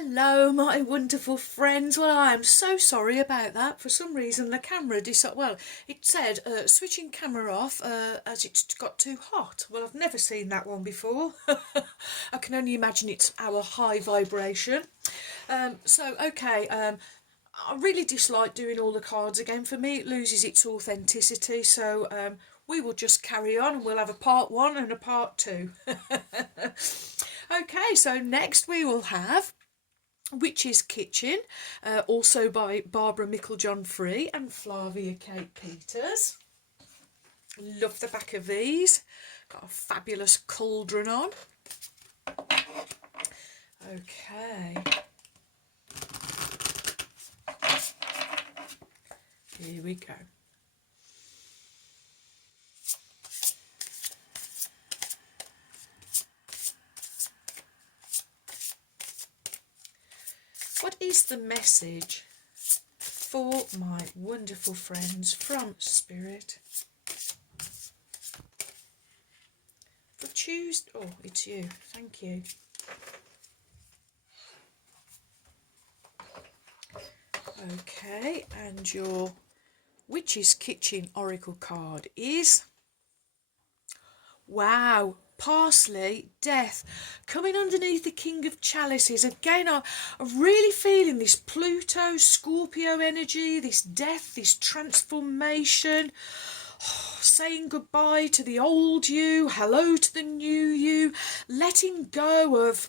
Hello, my wonderful friends. Well, I am so sorry about that. For some reason, the camera decided. Well, it said switching camera off as it got too hot. Well, I've never seen that one before. I can only imagine it's our high vibration. I really dislike doing all the cards again. For me, it loses its authenticity. We will just carry on and we'll have a part one and a part two. Okay, so next we will have Witch's Kitchen, also by Barbara Micklejohn Free and Flavia Kate Peters. Love the back of these. Got a fabulous cauldron on. Okay. Here we go. What is the message for my wonderful friends from Spirit? For Tuesday. Oh, it's you. Thank you. Okay, and your Witch's Kitchen Oracle card is... Wow, parsley, death, coming underneath the King of Chalices. Again, I'm really feeling this Pluto, Scorpio energy, this death, this transformation, saying goodbye to the old you, hello to the new you, letting go of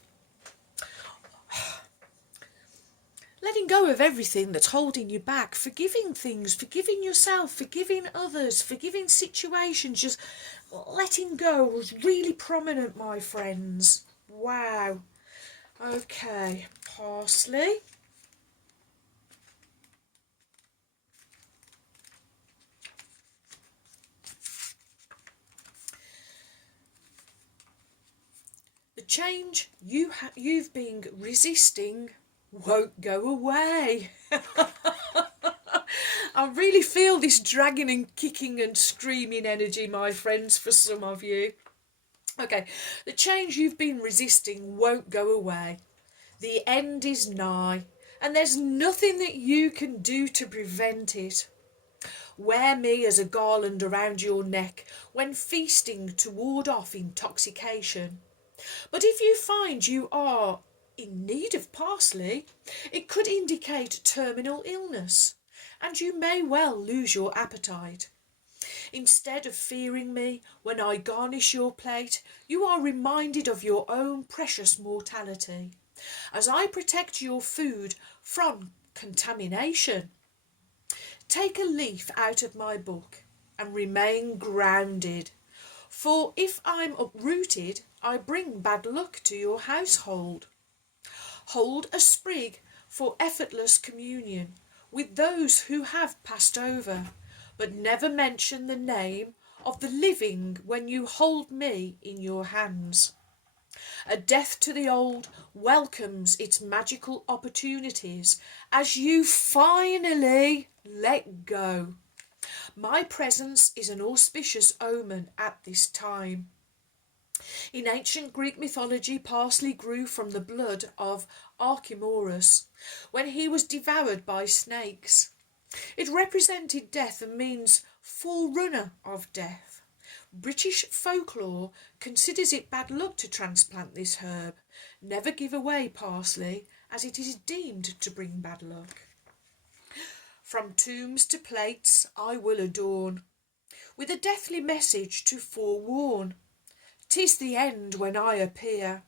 everything that's holding you back, forgiving things, forgiving yourself, forgiving others, forgiving situations, just letting go was really prominent, my friends. Wow. Okay, parsley. The change you've been resisting won't go away. I really feel this dragging and kicking and screaming energy, my friends, for some of you. Okay, the change you've been resisting won't go away. The end is nigh, and there's nothing that you can do to prevent it. Wear me as a garland around your neck when feasting to ward off intoxication. But if you find you are in need of parsley, it could indicate terminal illness, and you may well lose your appetite. Instead of fearing me when I garnish your plate, you are reminded of your own precious mortality, as I protect your food from contamination. Take a leaf out of my book and remain grounded, for if I'm uprooted, I bring bad luck to your household. Hold a sprig for effortless communion with those who have passed over, but never mention the name of the living when you hold me in your hands. A death to the old welcomes its magical opportunities as you finally let go. My presence is an auspicious omen at this time. In ancient Greek mythology, parsley grew from the blood of Archimaurus when he was devoured by snakes. It represented death and means forerunner of death. British folklore considers it bad luck to transplant this herb. Never give away parsley, as it is deemed to bring bad luck. From tombs to plates I will adorn, with a deathly message to forewarn. 'Tis the end when I appear,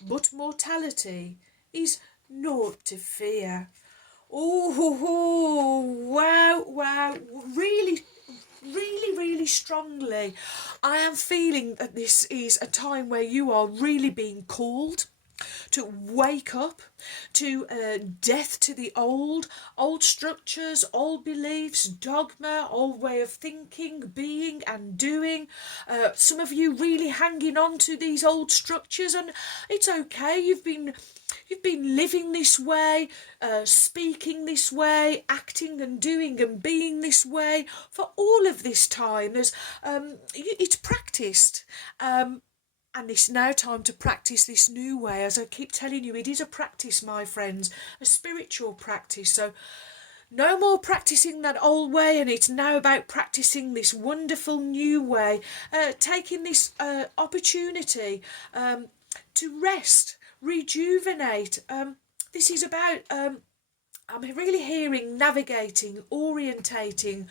but mortality is naught to fear. Oh, wow, really, really, really strongly. I am feeling that this is a time where you are really being called to wake up to death to the old structures, old beliefs, dogma, old way of thinking, being and doing. Some of you really hanging on to these old structures, and it's okay. You've been living this way, speaking this way, acting and doing and being this way for all of this time. It's practiced. And it's now time to practice this new way. As I keep telling you, it is a practice, my friends, a spiritual practice. So no more practicing that old way, and it's now about practicing this wonderful new way, taking this opportunity to rest, rejuvenate. This is about I'm really hearing navigating, orientating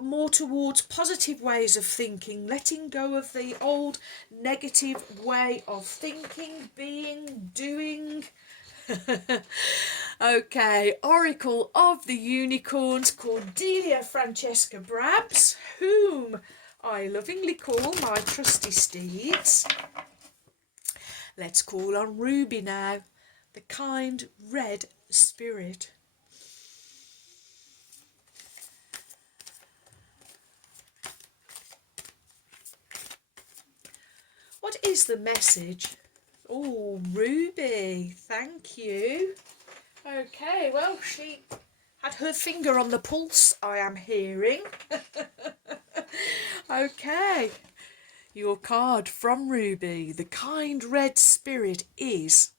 more towards positive ways of thinking, letting go of the old negative way of thinking, being, doing. Okay, Oracle of the Unicorns, Cordelia Francesca Brabs, whom I lovingly call my trusty steeds. Let's call on Ruby now, the kind red spirit. What is the message? Oh, Ruby, thank you. Okay, well, she had her finger on the pulse, I am hearing. Okay, your card from Ruby, the kind red spirit, is...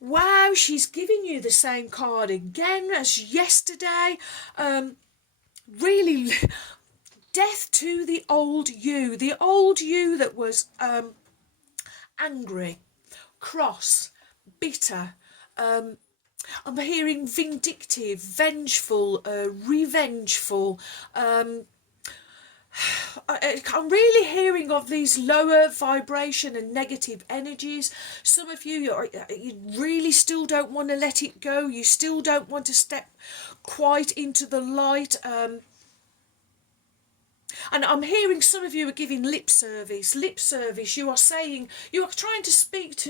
Wow, she's giving you the same card again as yesterday. Really... Death to the old you that was angry, cross, bitter. I'm hearing vindictive, vengeful, revengeful. I'm really hearing of these lower vibration and negative energies. Some of you really still don't want to let it go. You still don't want to step quite into the light. And I'm hearing some of you are giving lip service. You are saying, you're trying to speak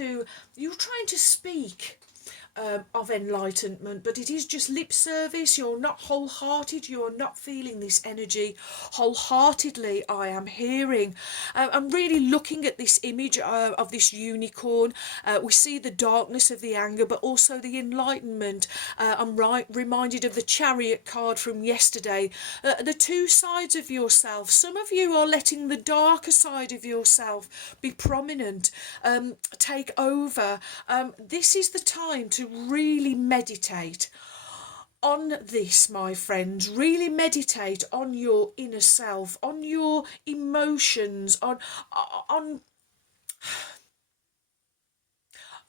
of enlightenment, but it is just lip service. You're not wholehearted. You're not feeling this energy wholeheartedly. I am hearing. I'm really looking at this image of this unicorn. We see the darkness of the anger, but also the enlightenment. I'm reminded of the Chariot card from yesterday. The two sides of yourself. Some of you are letting the darker side of yourself be prominent, take over. This is the time to really meditate on this, my friends. Really meditate on your inner self, on your emotions, on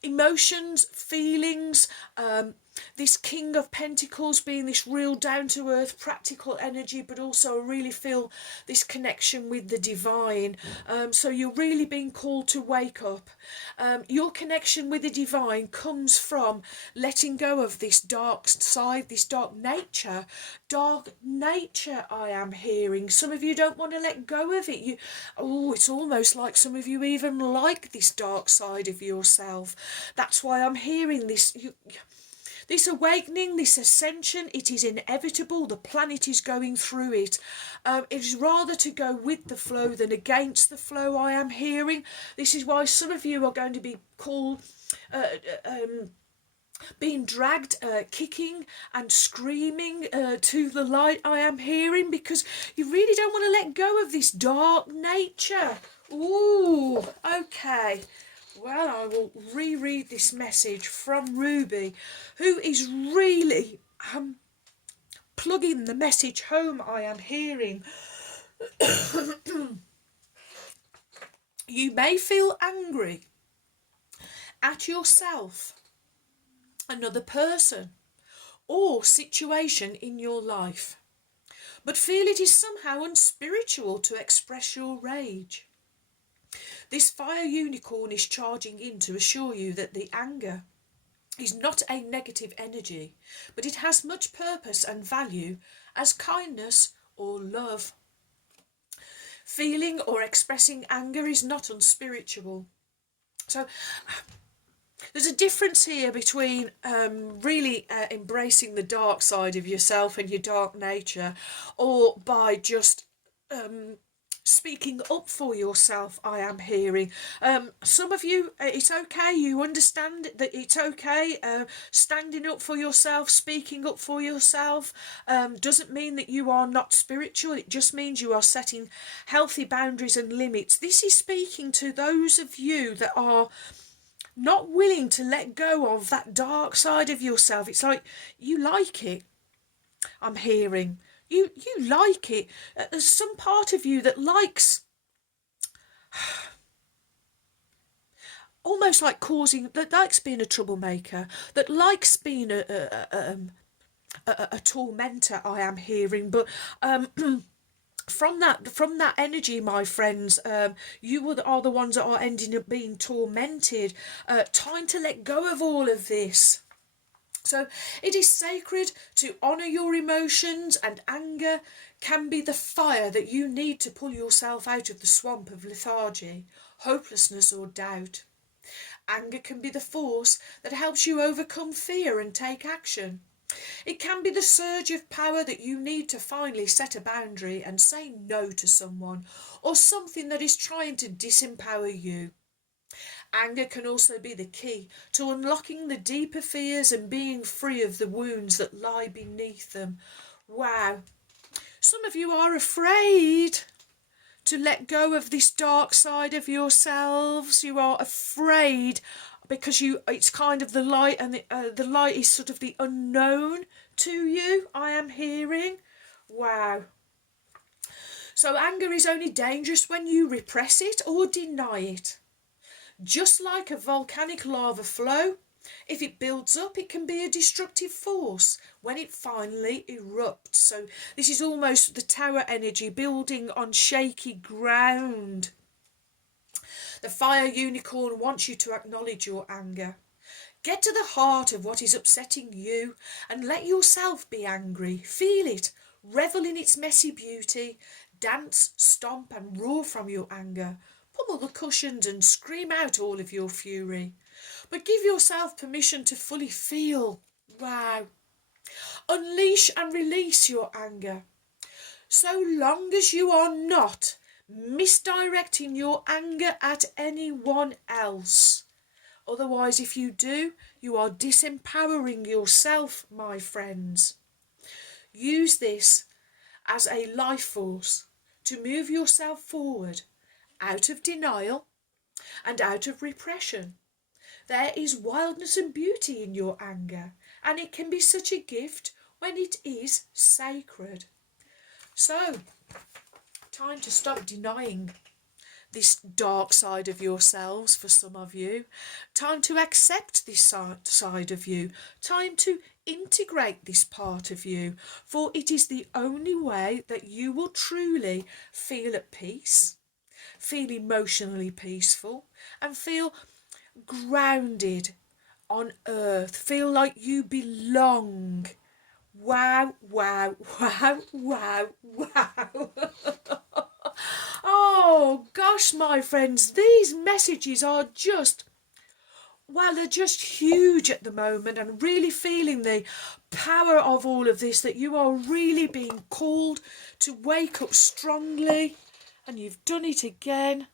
emotions, feelings. This King of Pentacles being this real down-to-earth practical energy, but also really feel this connection with the divine. So you're really being called to wake up. Your connection with the divine comes from letting go of this dark side, this dark nature. I am hearing. Some of you don't want to let go of it. It's almost like some of you even like this dark side of yourself. That's why I'm hearing this. This awakening, this ascension, it is inevitable. The planet is going through it. It is rather to go with the flow than against the flow, I am hearing. This is why some of you are going to be called... being dragged, kicking and screaming to the light, I am hearing, because you really don't want to let go of this dark nature. Ooh, okay. Well, I will reread this message from Ruby, who is really plugging the message home, I am hearing. You may feel angry at yourself, another person, or situation in your life, but feel it is somehow unspiritual to express your rage. This fire unicorn is charging in to assure you that the anger is not a negative energy, but it has much purpose and value as kindness or love. Feeling or expressing anger is not unspiritual. So there's a difference here between really embracing the dark side of yourself and your dark nature, or by just speaking up for yourself, I am hearing. Some of you, it's okay, you understand that it's okay. Standing up for yourself, speaking up for yourself, doesn't mean that you are not spiritual. It just means you are setting healthy boundaries and limits. This is speaking to those of you that are not willing to let go of that dark side of yourself. It's like you like it, I'm hearing. You like it. There's some part of you that likes, almost like causing, that likes being a troublemaker, that likes being a tormentor, I am hearing. But from that energy, my friends, you are the ones that are ending up being tormented. Time to let go of all of this. So it is sacred to honour your emotions, and anger can be the fire that you need to pull yourself out of the swamp of lethargy, hopelessness or doubt. Anger can be the force that helps you overcome fear and take action. It can be the surge of power that you need to finally set a boundary and say no to someone or something that is trying to disempower you. Anger can also be the key to unlocking the deeper fears and being free of the wounds that lie beneath them. Wow. Some of you are afraid to let go of this dark side of yourselves. You are afraid because it's kind of the light, and the light is sort of the unknown to you, I am hearing. Wow. So anger is only dangerous when you repress it or deny it. Just like a volcanic lava flow, if it builds up, it can be a destructive force when it finally erupts. So this is almost the tower energy, building on shaky ground. The fire unicorn wants you to acknowledge your anger. Get to the heart of what is upsetting you and let yourself be angry. Feel it, revel in its messy beauty, dance, stomp and roar from your anger. Pummel the cushions and scream out all of your fury. But give yourself permission to fully feel. Wow. Unleash and release your anger. So long as you are not misdirecting your anger at anyone else. Otherwise, if you do, you are disempowering yourself, my friends. Use this as a life force to move yourself forward, out of denial and out of repression. There is wildness and beauty in your anger, and it can be such a gift when it is sacred. So, time to stop denying this dark side of yourselves for some of you. Time to accept this side of you. Time to integrate this part of you, for it is the only way that you will truly feel at peace, feel emotionally peaceful, and feel grounded on earth, feel like you belong. Wow, wow, wow, wow, wow. Oh gosh, my friends, these messages are just, well, they're just huge at the moment, and really feeling the power of all of this, that you are really being called to wake up strongly, and you've done it again.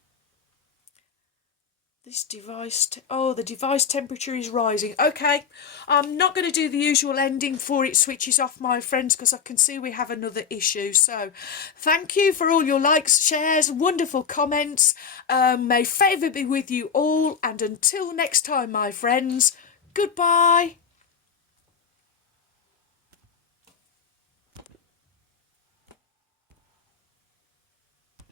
This device, the device temperature is rising. Okay, I'm not going to do the usual ending before it switches off, my friends, because I can see we have another issue. So thank you for all your likes, shares, wonderful comments. May favour be with you all, and until next time, my friends, goodbye.